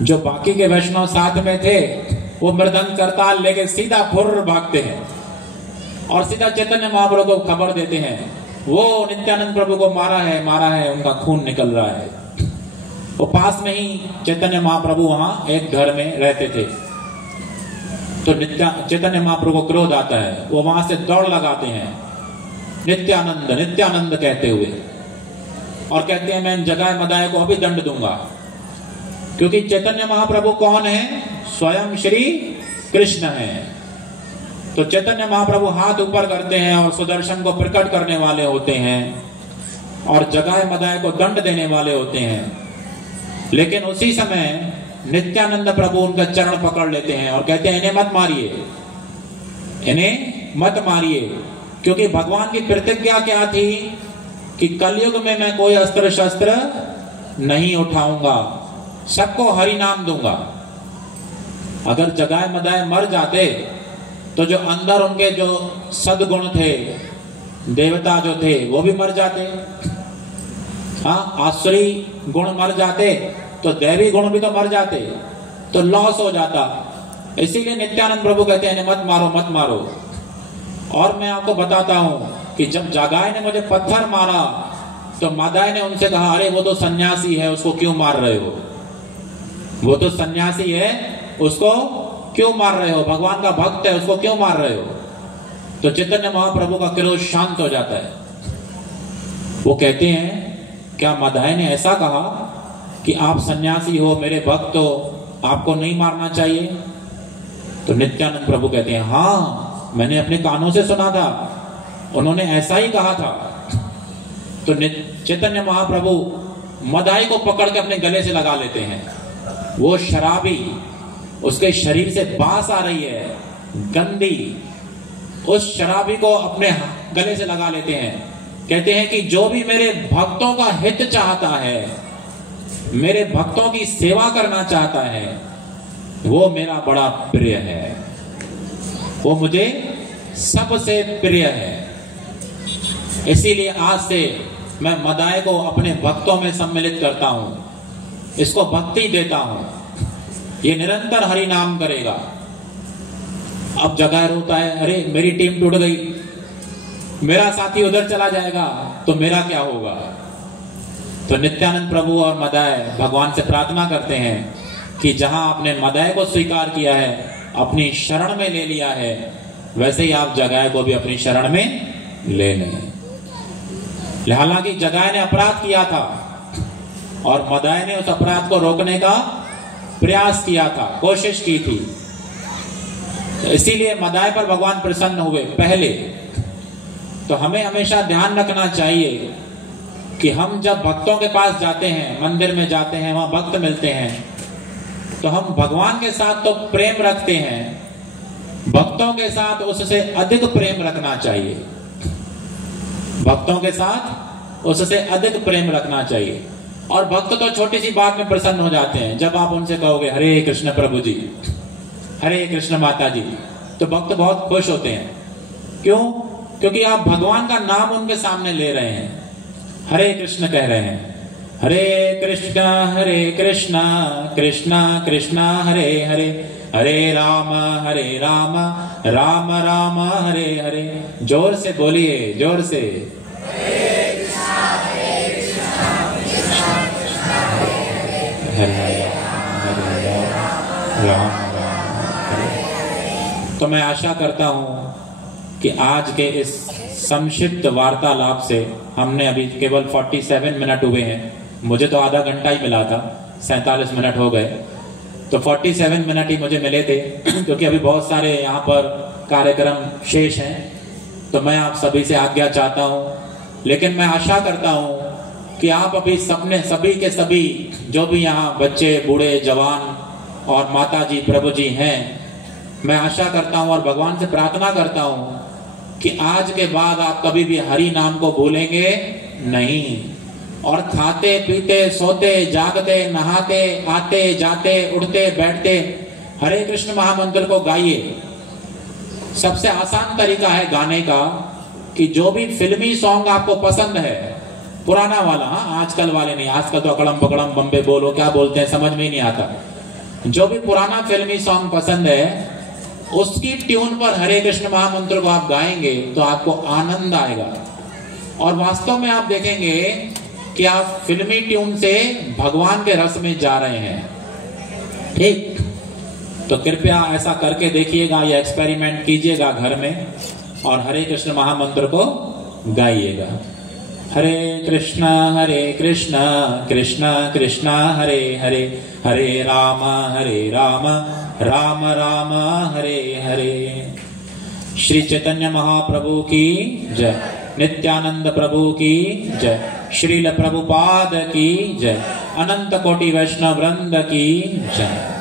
जो बाकी के वैष्णव साथ में थे वो मृदंग करताल लेके सीधा फुर्र भागते हैं और सीधा चैतन्य महाप्रभु को खबर देते हैं वो नित्यानंद प्रभु को मारा है, उनका खून निकल रहा है। वो पास में ही चैतन्य महाप्रभु वहां एक घर में रहते थे। तो चैतन्य महाप्रभु को क्रोध आता है, वो वहां से दौड़ लगाते हैं नित्यानंद नित्यानंद कहते हुए और कहते हैं मैं इन जगाए मदाए को अभी दंड दूंगा। क्योंकि चैतन्य महाप्रभु कौन है, स्वयं श्री कृष्ण है। तो चैतन्य महाप्रभु हाथ ऊपर करते हैं और सुदर्शन को प्रकट करने वाले होते हैं और जगाए मदाए को दंड देने वाले होते हैं। लेकिन उसी समय नित्यानंद प्रभु उनका चरण पकड़ लेते हैं और कहते हैं इन्हें मत मारिए, इन्हें मत मारिए, क्योंकि भगवान की प्रतिज्ञा क्या थी कि कलयुग में मैं कोई अस्त्र शस्त्र नहीं उठाऊंगा, सबको हरि नाम दूंगा। अगर जगाए मदाए मर जाते तो जो अंदर उनके जो सद्गुण थे, देवता जो थे, वो भी मर जाते। हाँ, आसुरी गुण मर जाते तो दैवी गुण भी तो मर जाते, तो लॉस हो जाता। इसीलिए नित्यानंद प्रभु कहते हैं मत मारो मत मारो। और मैं आपको बताता हूं कि जब जगाए ने मुझे पत्थर मारा तो मदाए ने उनसे कहा अरे वो तो सन्यासी है, उसको क्यों मार रहे हो, वो तो सन्यासी है, उसको क्यों मार रहे हो, भगवान का भक्त है, उसको क्यों मार रहे हो। तो चैतन्य महाप्रभु का क्रोध शांत हो जाता है। वो कहते हैं क्या मदाए ने ऐसा कहा कि आप सन्यासी हो, मेरे भक्त हो, आपको नहीं मारना चाहिए। तो नित्यानंद प्रभु कहते हैं हाँ मैंने अपने कानों से सुना था, उन्होंने ऐसा ही कहा था। तो चैतन्य महाप्रभु मदाई को पकड़ के अपने गले से लगा लेते हैं। वो शराबी, उसके शरीर से बास आ रही है गंदी, उस शराबी को अपने गले से लगा लेते हैं। कहते हैं कि जो भी मेरे भक्तों का हित चाहता है, मेरे भक्तों की सेवा करना चाहता है, वो मेरा बड़ा प्रिय है, वो मुझे सबसे प्रिय है। इसीलिए आज से मैं मदाय को अपने भक्तों में सम्मिलित करता हूं, इसको भक्ति देता हूं, ये निरंतर हरि नाम करेगा। अब जगह रोता है, अरे मेरी टीम टूट गई, मेरा साथी उधर चला जाएगा तो मेरा क्या होगा। तो नित्यानंद प्रभु और मदाय भगवान से प्रार्थना करते हैं कि जहां आपने मदाय को स्वीकार किया है, अपनी शरण में ले लिया है, वैसे ही आप जगाय को भी अपनी शरण में ले लें। हालांकि जगाय ने अपराध किया था और मदाय ने उस अपराध को रोकने का प्रयास किया था, कोशिश की थी, इसीलिए मदाय पर भगवान प्रसन्न हुए पहले। तो हमें हमेशा ध्यान रखना चाहिए कि हम जब भक्तों के पास जाते हैं, मंदिर में जाते हैं, वहां भक्त मिलते हैं, तो हम भगवान के साथ तो प्रेम रखते हैं, भक्तों के साथ उससे अधिक प्रेम रखना चाहिए, भक्तों के साथ उससे अधिक प्रेम रखना चाहिए। और भक्त तो छोटी सी बात में प्रसन्न हो जाते हैं, जब आप उनसे कहोगे हरे कृष्ण प्रभु जी, हरे कृष्ण माता जी, तो भक्त बहुत खुश होते हैं। क्यों? क्योंकि आप भगवान का नाम उनके सामने ले रहे हैं, हरे कृष्ण कह रहे हैं। हरे कृष्ण कृष्ण कृष्ण हरे हरे, हरे राम राम राम हरे हरे। जोर से बोलिए, जोर से। हरे राम हरे। तो मैं आशा करता हूं कि आज के इस संक्षिप्त वार्तालाप से हमने अभी केवल 47 मिनट हुए हैं, मुझे तो आधा घंटा ही मिला था, 47 मिनट हो गए, तो 47 मिनट ही मुझे मिले थे क्योंकि अभी बहुत सारे यहाँ पर कार्यक्रम शेष हैं। तो मैं आप सभी से आज्ञा चाहता हूँ, लेकिन मैं आशा करता हूँ कि आप अभी सभी के सभी जो भी यहाँ बच्चे, बूढ़े, जवान और माता जी, प्रभु जी हैं, मैं आशा करता हूँ और भगवान से प्रार्थना करता हूँ कि आज के बाद आप कभी भी हरि नाम को भूलेंगे नहीं, और खाते पीते सोते जागते नहाते आते जाते उठते बैठते हरे कृष्ण महामंत्र को गाइए। सबसे आसान तरीका है गाने का कि जो भी फिल्मी सॉन्ग आपको पसंद है, पुराना वाला, हाँ आजकल वाले नहीं, आजकल तो अकड़म पकड़म बम्बे बोलो क्या बोलते हैं समझ में ही नहीं आता, जो भी पुराना फिल्मी सॉन्ग पसंद है उसकी ट्यून पर हरे कृष्ण महामंत्र को आप गाएंगे तो आपको आनंद आएगा, और वास्तव में आप देखेंगे कि आप फिल्मी ट्यून से भगवान के रस में जा रहे हैं। ठीक, तो कृपया ऐसा करके देखिएगा, ये एक्सपेरिमेंट कीजिएगा घर में और हरे कृष्ण महामंत्र को गाइएगा। हरे कृष्ण कृष्ण कृष्ण हरे हरे, हरे राम राम राम हरे हरे। श्री चैतन्य महाप्रभु की जय, नित्यानंद प्रभु की जय, श्रील प्रभुपाद की जय, अनंत कोटि वैष्णव वृंद की जय।